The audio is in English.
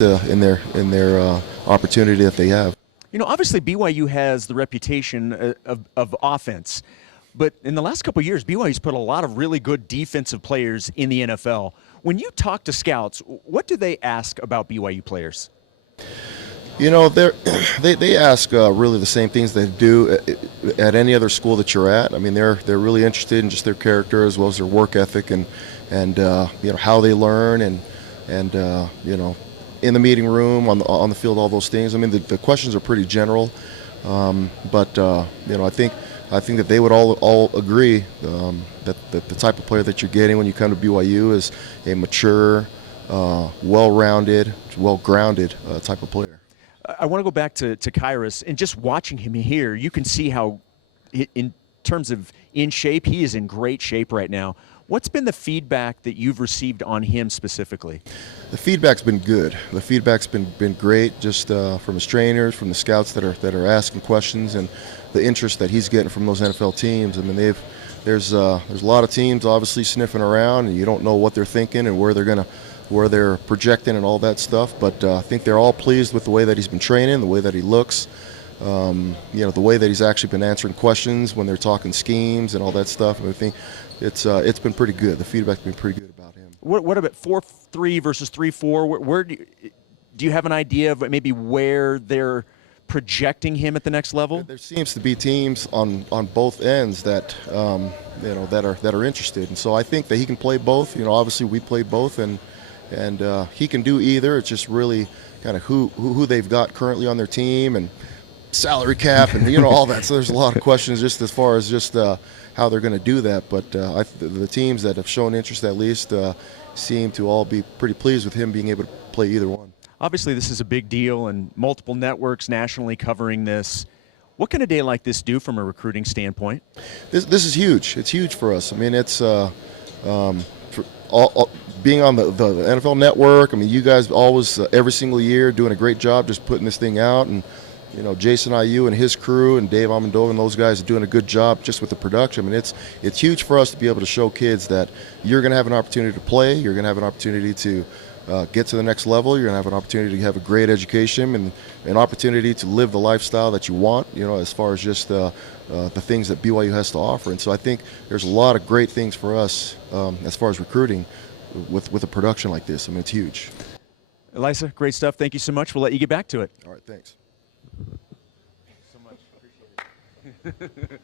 in their opportunity that they have. You know, obviously BYU has the reputation of offense, but in the last couple of years, BYU's put a lot of really good defensive players in the NFL. When you talk to scouts, what do they ask about BYU players? You know, they ask really the same things they do at any other school that you're at. I mean, they're really interested in just their character as well as their work ethic and you know, how they learn and you know, in the meeting room, on the field, all those things. I mean, the questions are pretty general, but you know, I think that they would all agree that the type of player that you're getting when you come to BYU is a mature, well-rounded, well-grounded type of player. I want to go back to Kairos, and just watching him here, you can see how, in terms of in shape, he is in great shape right now. What's been the feedback that you've received on him specifically? The feedback's been good. The feedback's been great, just from his trainers, from the scouts that are asking questions, and the interest that he's getting from those NFL teams. I mean, there's a lot of teams obviously sniffing around, and you don't know what they're thinking and where they're projecting and all that stuff. But I think they're all pleased with the way that he's been training, the way that he looks. You know, the way that he's actually been answering questions when they're talking schemes and all that stuff. And I think it's been pretty good. The feedback's been pretty good about him. What about 4-3 versus 3-4? Where do you have an idea of maybe where they're projecting him at the next level? There seems to be teams on both ends that you know, that are interested, and so I think that he can play both. You know, obviously we play both, and he can do either. It's just really kind of who they've got currently on their team and salary cap and, you know, all that. So there's a lot of questions just as far as just how they're going to do that. But the teams that have shown interest at least seem to all be pretty pleased with him being able to play either one. Obviously, this is a big deal, and multiple networks nationally covering this. What can a day like this do from a recruiting standpoint? This is huge. It's huge for us. I mean, it's for being on the NFL Network. I mean, you guys always every single year doing a great job just putting this thing out, and you know, Jason IU and his crew and Dave Amendola and those guys are doing a good job just with the production. I mean, it's huge for us to be able to show kids that you're going to have an opportunity to play, you're going to have an opportunity to get to the next level, you're going to have an opportunity to have a great education and an opportunity to live the lifestyle that you want, you know, as far as just the things that BYU has to offer. And so I think there's a lot of great things for us as far as recruiting with a production like this. I mean, it's huge. Ilaisa, great stuff. Thank you so much. We'll let you get back to it. All right, thanks. So much. Appreciate it.